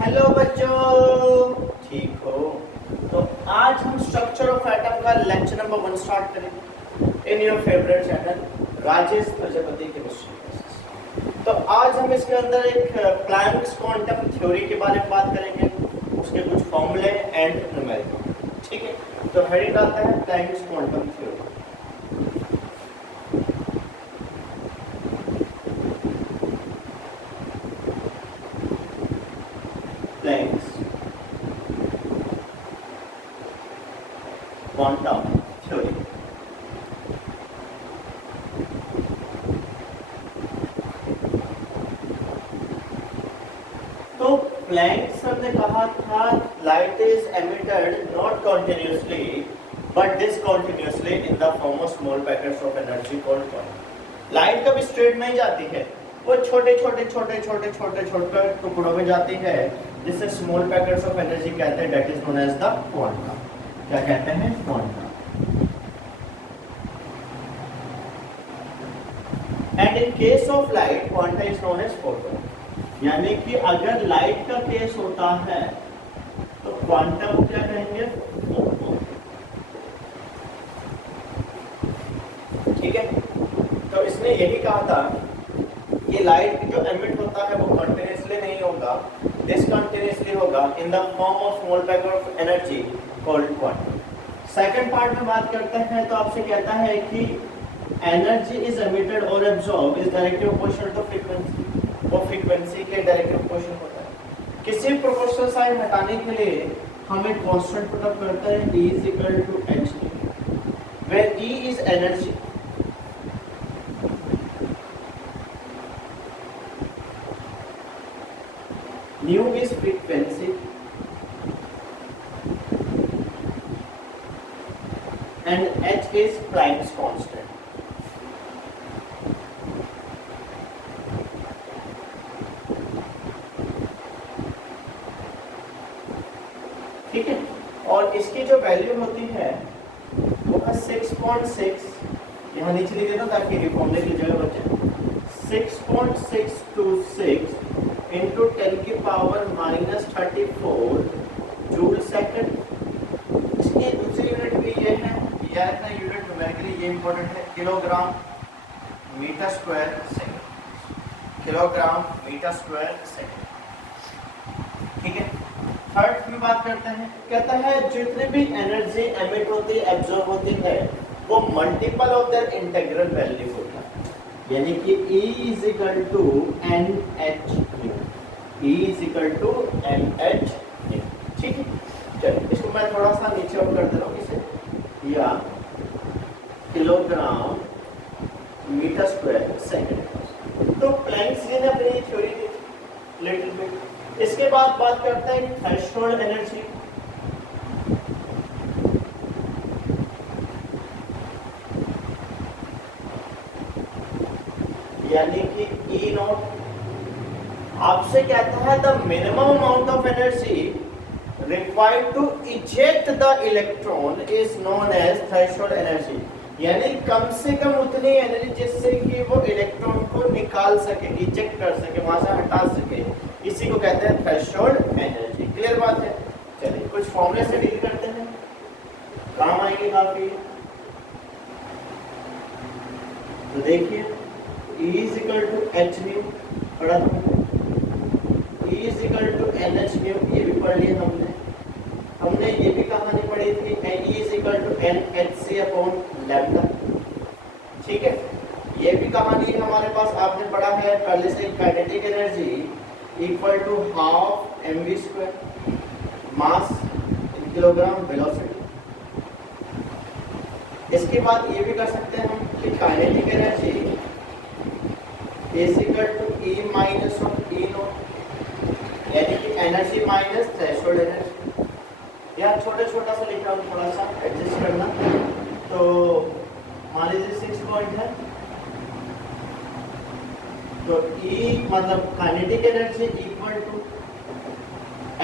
Hello बच्चों, ठीक हो? तो आज हम स्ट्रक्चर ऑफ एटम का लेक्चर नंबर 1 स्टार्ट करेंगे in your favourite channel Rajesh Prajapati chemistry. तो आज हम इसके अंदर एक प्लैंक्स क्वांटम थ्योरी के बारे में बात करेंगे, उसके कुछ फॉर्मूले एंड न्यूमेरिकल। ठीक है, तो हेडिंग आता है Planck's quantum theory. Planck's quantum theory. तो प्लैंक सर ने कहा था light is emitted not continuously but discontinuously in the form of small packets of energy called quantum. Light कभी स्ट्रेट में ही जाती है, वो छोटे छोटे टुकड़ों में जाती है, जिसे स्मॉल पैकेट्स ऑफ एनर्जी कहते हैं, that is known as the quantum. क्या कहते हैं? Quantum. And in case of light quanta is known as photon. यानी कि अगर लाइट का केस होता है तो क्वांटा को क्या कहेंगे? फोटोन। ठीक है, तो इसने यही कहा था कि लाइट जो एमिट होता है वो कंटिन्यूसली नहीं होगा, डिसकंटिन्यूसली होगा in the form of small packet of energy called quantum. Second part में बात करते हैं तो आपसे कहता है कि एनर्जी इज एमिटेड और absorb is directly proportional to frequency. वो फ्रीक्वेंसी के डायरेक्टली प्रोपोर्शनल होता है। किसी प्रोपोर्शनल साइन हटाने के लिए हम एक कांस्टेंट पुट अप करते हैं, E is equal to h, where E is energy, nu is frequency and h is Planck's constant. ठीक है, और इसकी जो वैल्यू होती है वो है 6.6, यहाँ नीचे लिख देता ताकि फॉर्मूले की जगह बचे। 6.626 इंटू 10 की पावर -34 जूल सेकंड। इसकी दूसरी यूनिट भी ये है, यह है यूनिट न्यूमेरिकली ये इंपॉर्टेंट है, kilogram metre square second. Kilogram metre square second. ठीक है, थर्ड में बात करते हैं, कहता है जितने भी एनर्जी एमिट होती है, एब्जॉर्ब होती है, वो multiple of their integral value होता है। यानी कि E is equal to NH nu। E is equal to NH nu। ठीक है, चलिए इसको मैं थोड़ा सा नीचे और कर दे रहा हूँ इसे, या किलोग्राम मीटर स्क्वायर सेकंड। तो प्लैंक्स जी ने अपनी थ्योरी दी लिटिल बिट। इसके बाद बात करते हैं थ्रेशोल्ड एनर्जी। यानी कि E नॉट आपसे कहता है the minimum amount of energy required to eject the electron is known as threshold energy. यानी कम से कम उतनी एनर्जी जिससे कि वो इलेक्ट्रॉन को निकाल सके, इजेक्ट कर सके, वहां से हटा सके, इसी को कहते हैं थ्रेशोल्ड एनर्जी। क्लियर बात है? चलिए कुछ फॉर्मूले से डील करते हैं, काम आएंगे काफी। तो देखिए E is equal to h nu पढ़ा था, E is equal to NH nu ये भी पढ़ लिया हमने ये भी कहानी पढ़ी थी, E is equal to NHC upon lambda। ठीक है, ये भी कहानी हमारे पास आपने पढ़ा है पहले से, kinetic energy equal to half mv square mass in kilogram velocity. इसके बाद ये भी कर सकते हैं हम कि kinetic energy is equal to E minus of E naught, यानी कि एनर्जी माइनस थ्रेशोल्ड एनर्जी। यार छोटा सा लिखा हूँ, थोड़ा सा एडजस्ट करना। तो मान लीजिए 6 पॉइंट है, तो E मतलब kinetic energy equal to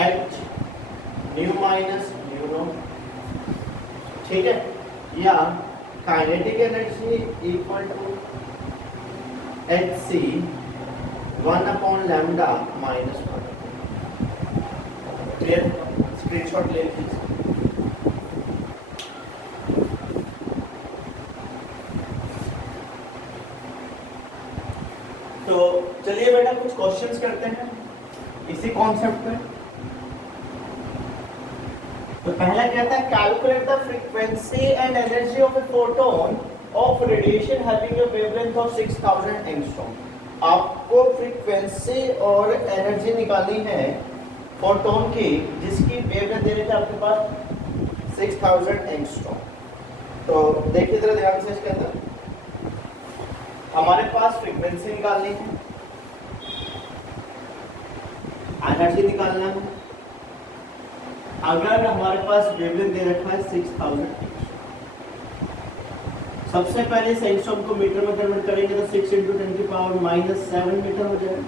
H nu minus nu naught. ठीक है, या kinetic energy equal to HC 1 upon lambda minus 1। Clear? Screenshot ले लीजिए। तो चलिए बेटा कुछ क्वेश्चंस करते हैं इसी कॉन्सेप्ट पे। तो पहला क्या था, calculate the frequency and energy of a photon of radiation having a wavelength of 6000 angstrom. आपको फ्रीक्वेंसी और एनर्जी निकालनी है फोटोन की जिसकी वेवलेंथ दे रहे थे आपके पास 6000 एंगस्ट्रॉम। तो देखिए जरा ध्यान से, इसके अंदर हमारे पास फ्रीक्वेंसी निकालनी है, एनर्जी निकालना है। अगर हमारे पास वेवलेंथ दे रखा है 6000, सबसे पहले इस एंगस्ट्रॉम को मीटर में कन्वर्ट करेंगे तो 6 × 10⁻⁷ मीटर हो जाएगा,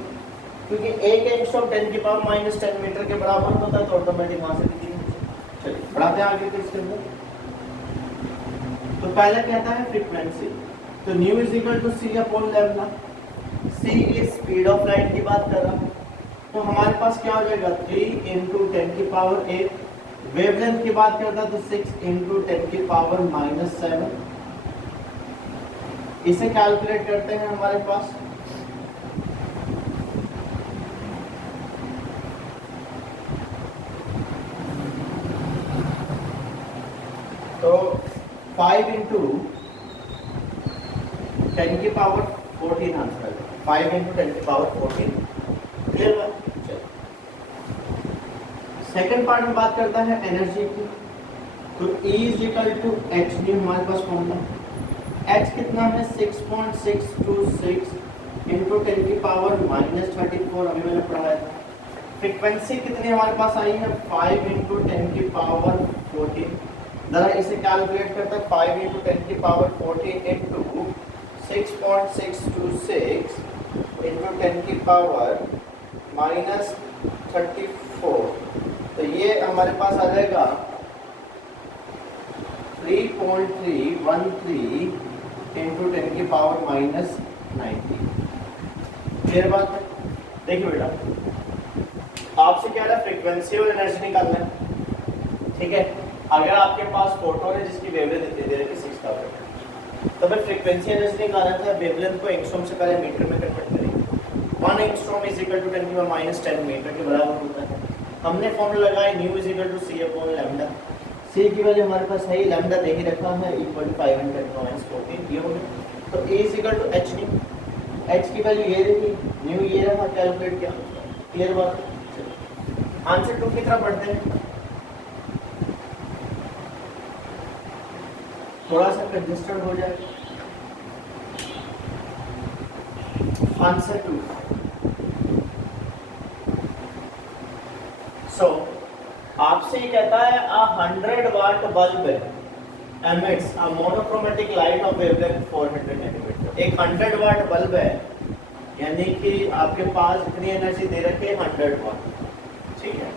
क्योंकि एक एंगस्ट्रॉम 10⁻⁻10 मीटर के बराबर होता है, तो ऑटोमेटिक वहां से दिखेगा। चलिए बढ़ाते हैं आगे, तो इसके अंदर तो पहला कहता है फ्रीक्वेंसी, तो nu is equal to c upon lambda. c is speed of light की बात कर रहा है, तो हमारे पास क्या हो जाएगा 3 × 10⁸। वेवलेंथ की बात करता है तो 6 × 10⁻⁷। इसे कैलकुलेट करते हैं हमारे पास। तो 5 × 10⁻14 आंसर है, 5 × 10⁻14। क्लियर बात? सेकंड पार्ट में बात करता है एनर्जी की, तो E is equal to h d हमारे पास फॉर्मूला। H कितना है 6.626 × 10⁻⁻34, अभी मैंने पढ़ाया था। फ्रीक्वेंसी कितनी हमारे पास आई है 5 × 10⁻14। जरा इसे कैलकुलेट करते हैं, 5 × 10⁻14 × 6.626 × 10⁻⁻34, तो ये हमारे पास आ जाएगा 3.313 × 10⁻⁻90। क्लियर बात है? देखिए बेटा, आपसे क्या है, फ्रीक्वेंसी और एनर्जी निकालना है, ठीक है। अगर आपके पास फोटोन है जिसकी वेवलेंथ इतनी दे रखी 6000, तो फिर फ्रीक्वेंसी एनर्जी निकालना था, वेवलेंथ को एंगस्ट्रॉम से पहले मीटर में कन्वर्ट करेंगे। 1 angstrom is equal to 10⁻⁻10 metre के बराबर होता है। हमने फॉर्मूला लगाया nu is equal to c upon lambda. c की वैल्यू हमारे पास है, लैम्डा दे ही रखा है, इक्वल टू 5 × 10⁻14 ये हो गया। तो a is equal to h nu, h की वैल्यू ये रही, न्यू ये रहा, कैलकुलेट किया। क्लियर बात? आंसर 2 की तरफ बढ़ते हैं। थोड़ा सा कंजेस्टेड हो जाए। आंसर 2। सो आपसे ये कहता है a 100 watt bulb emits a monochromatic light of wavelength 400 nanometre. एक 100 वाट बल्ब है, यानी कि आपके पास इतनी एनर्जी दे रखी है 100 वाट, ठीक है,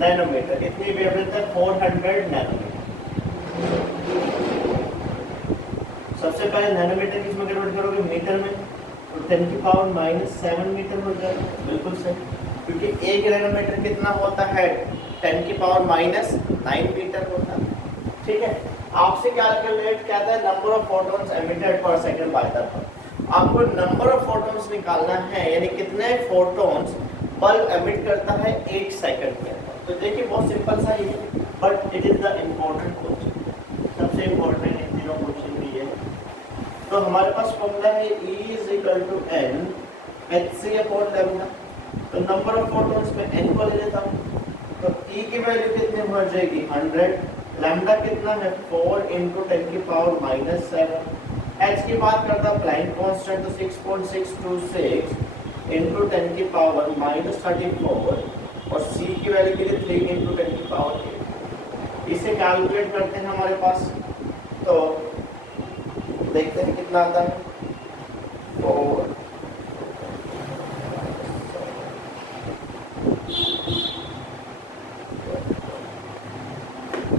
नैनोमीटर, इतनी वेवलेंथ है 400 नैनोमीटर। सबसे पहले नैनोमीटर किस में कन्वर्ट करोगे, मीटर में, तो 10⁻⁻7 मीटर हो जाएगा। बिल्कुल सही, क्योंकि 1 नैनोमीटर कितना होता है 10⁻⁹ मीटर होता है, ठीक है। आपसे कैलकुलेट क्या था, नंबर ऑफ फोटॉन्स एमिटेड पर सेकंड बाय द बल्ब। आपको नंबर ऑफ फोटॉन्स निकालना है, यानी कितने फोटॉन्स बल्ब एमिट करता है 1 सेकंड में। तो देखिए बहुत सिंपल सा ही है, but it is the important question, सबसे इम्पोर्टेंट इन तीनों क्वेश्चन भी है। तो हमारे पास फॉर्मूला है E is equal to n hc upon lambda. तो नंबर ऑफ फोटॉन्स में n को ले लेता हूँ, तो E की वैल्यू कितनी हो जाएगी 100, लैम्डा कितना है 4 × 10⁻⁻7। h की बात करता प्लैंक कांस्टेंट, तो 6.626 × 10⁻⁻34, और c की वैल्यू के लिए 3 × 10⁸। इसे कैलकुलेट करते हैं हमारे पास, तो देखते हैं कितना आता है 4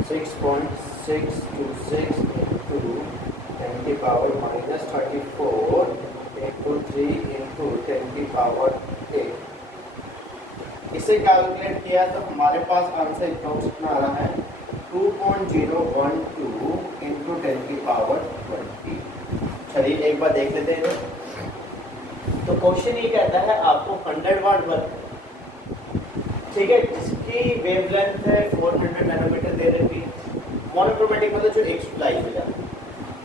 6.626 × 10⁻⁻34 × 3 × 10⁸। इसे कैलकुलेट किया तो हमारे पास आंसर कितना आ रहा है 2.012 इंटू 10 की पावर 20। चलिए एक बार देख लेते हैं। तो क्वेश्चन ये कहता है आपको 100 वाट बल्ब, ठीक है, जिसकी वेवलेंथ है 400 नैनोमीटर दे रखी है, मोनोक्रोमैटिक मतलब जो एक लाइट में जाता है।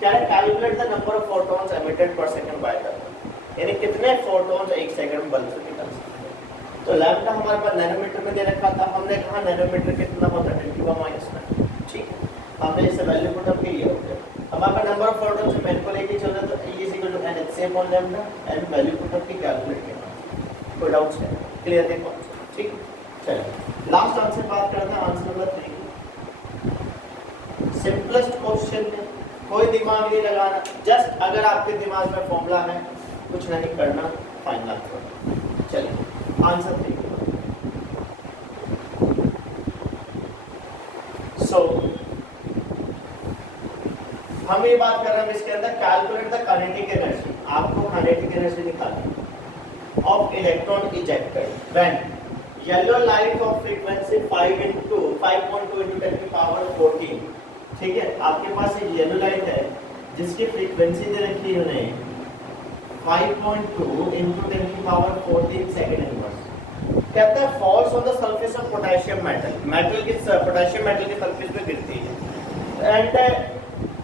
क्या है, calculate the number of photons emitted पर सेकंड बाय द, यानी कितने फोटॉन्स एक सेकंड में बल्ब से निकल सकते हैं। तो लैम्डा हमारे पास नैनोमीटर में दे रखा था, हमने कहा नैनोमीटर कितना होता है 10⁻⁹, ठीक है, हमने इससे वैल्यू पुट अप किया हो गया। हमारे पास नंबर ऑफ फोटॉन्स में को लेके चल रहा, तो E = NHc upon lambda, and value put up की कैलकुलेट किया, कोई डाउट्स है, क्लियर है कॉन्सेप्ट, ठीक। चलिए लास्ट आंसर बात करते हैं, आंसर नंबर 3। सिंपलेस्ट क्वेश्चन है, कोई दिमाग नहीं लगाना, जस्ट अगर आपके दिमाग में फॉर्मूला है, कुछ नहीं करना, फाइनल आंसर। चलिए आंसर 3। सो हम ये बात कर रहे हैं इसके अंदर कैलकुलेट द काइनेटिक एनर्जी, आपको काइनेटिक एनर्जी निकालनी of electron ejected when yellow light of frequency 5.2 into 10 की पावर 14, ठीक है, आपके पास एक येलो लाइट है जिसकी फ्रीक्वेंसी दे रखी है उन्हें 5.2 into 10 की पावर 14 सेकंड इनवर्स। कहता है falls on the surface of potassium metal, metal की पोटेशियम मेटल की सरफेस पे गिरती है, and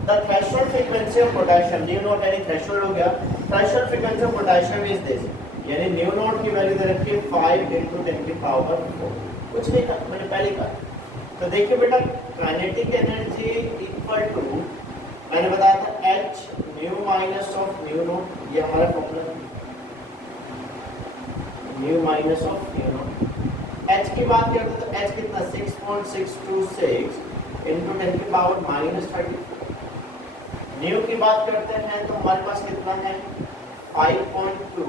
the threshold frequency of potassium new note, यानी थ्रेशोल्ड हो गया, threshold frequency of potassium is this, यानी न्यू नोट की वैल्यू दे रखी है 5 into 10 की पावर 4। कुछ नहीं था, मैंने पहले कहा। तो देखिए बेटा, काइनेटिक एनर्जी इक्वल टू, मैंने बताया था h nu minus of new note, ये हमारा फॉर्मूला है, new minus of new note. h की बात करते हैं तो h कितना 6.626 into 10 की पावर -34। न्यू की बात करते हैं तो हमारे पास कितना है 5.2।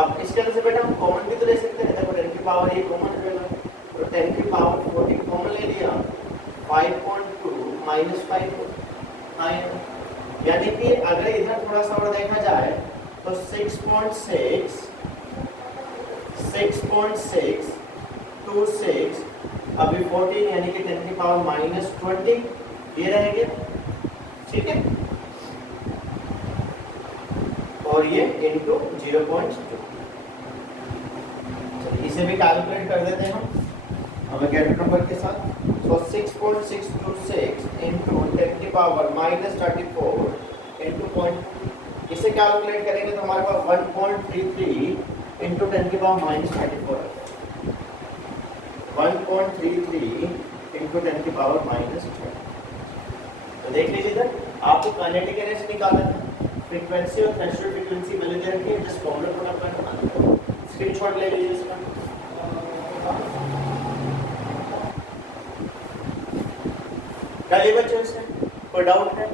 अब इसके अंदर से बेटा हम कॉमन भी तो ले सकते हैं, देखो 10 की पावर ये कॉमन है, तो 10 की पावर 14 कॉमन ले लिया, 5.2 -5 आएगा, यानी कि अगर इधर थोड़ा सा और देखा जाए तो 6.626 अभी 14 यानी कि 10 की पावर -20 ये रहेगा, ठीक है, और ये इंटू 0.2। चलिए इसे भी कैलकुलेट कर देते हैं हम गेट नंबर के साथ। सो 6.626 इंटू 10 की पावर -34 इंटू पॉइंट, इसे कैलकुलेट करेंगे तो हमारे पास 1.33 इंटू 10 की पावर -34 है, 1.33 इंटू 10 की पावर -20। तो देख लीजिए इधर आपको काइनेटिक एनर्जी निकालना है, फ्रीक्वेंसी और थ्रेशोल्ड फ्रीक्वेंसी वैल्यू दे रखी है, जिस फॉर्मूला को आप करना, स्क्रीनशॉट ले लीजिए इसका। चलिए बच्चों, इससे कोई डाउट है,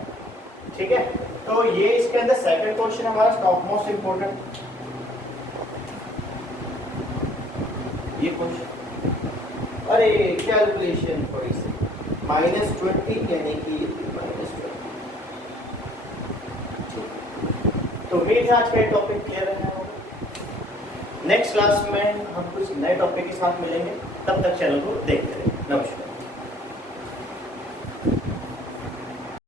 ठीक है। तो ये इसके अंदर सेकंड क्वेश्चन हमारा टॉप मोस्ट इंपोर्टेंट, ये क्वेश्चन, अरे कैलकुलेशन थोड़ी सी -20 यानी कि -20। तो उम्मीद है आज का टॉपिक क्लियर है। नेक्स्ट क्लास में हम कुछ नए टॉपिक के साथ मिलेंगे, तब तक चैनल को देखते रहें। नमस्कार।